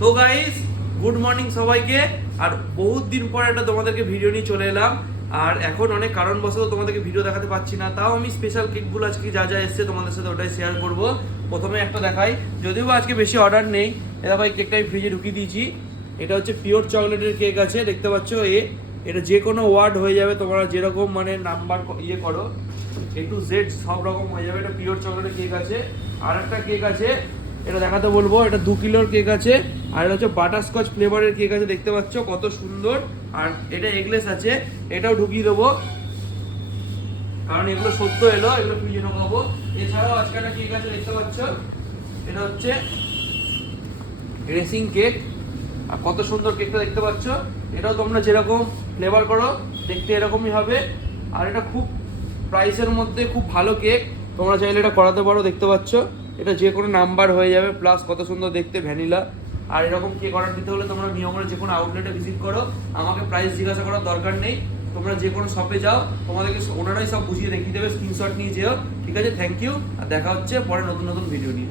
তো guys, good morning সবাইকে। আর বহুত দিন পর একটা তোমাদেরকে ভিডিও নিয়ে চলে এলাম। আর এখন অনেক কারণবশত তোমাদেরকে ভিডিও দেখাতে পাচ্ছি না, তাও আমি স্পেশাল কেকগুলো আজকে যা যা এসছে তোমাদের সাথে ওটাই শেয়ার করব। প্রথমে একটা দেখাই, যদিও বা আজকে বেশি অর্ডার নেই। দেখো এই কেকটা আমি ফ্রিজে ঢুকিয়ে দিয়েছি। এটা হচ্ছে পিওর চকলেটের কেক আছে, দেখতে পাচ্ছ। এটা যে কোনো ওয়ার্ড হয়ে যাবে, তোমরা যেরকম মানে নাম্বার করো, A to Z সব রকম হয়ে যাবে। এটা পিওর চকলেটের কেক আছে। আর একটা কেক আছে, এটা দেখাতে বলবো। এটা 2 কিলোর কেক আছে। আর এটা হচ্ছে বাটারস্কচ ফ্লেভারের কেক আছে, দেখতে পাচ্ছ কত সুন্দর। আর এটা এগলেস আছে, এটাও ঢুকিয়ে দেবো, কারণ এগুলো সদ্য এলো, এগুলো ফ্রিজে ঢোকাবো। এছাড়াও আজকে একটা কেক আছে, দেখতে পাচ্ছ। এটা হচ্ছে রেসিং কেক। আর কত সুন্দর কেকটা দেখতে পাচ্ছ। এটাও তোমরা যেরকম ফ্লেভার করো দেখতে এরকমই হবে। আর এটা খুব প্রাইসের মধ্যে খুব ভালো কেক, তোমরা চাইলে এটা করাতে পারো। দেখতে পাচ্ছ এটা যে কোনো নাম্বার হয়ে যাবে, প্লাস কত সুন্দর দেখতে, ভ্যানিলা। আর এরকম কেক অর্ডার দিতে হলে তোমরা নিয়মে যে কোনো আউটলেটে ভিজিট করো, আমাকে প্রাইস জিজ্ঞাসা করার দরকার নেই। তোমরা যে কোনো শপে যাও, তোমাদেরকে ওনারাই সব বুঝিয়ে দেখিয়ে দেবে, স্ক্রিনশট নিয়ে যেও। ঠিক আছে, থ্যাংক ইউ। আর দেখা হচ্ছে পরে নতুন নতুন ভিডিও নিয়ে।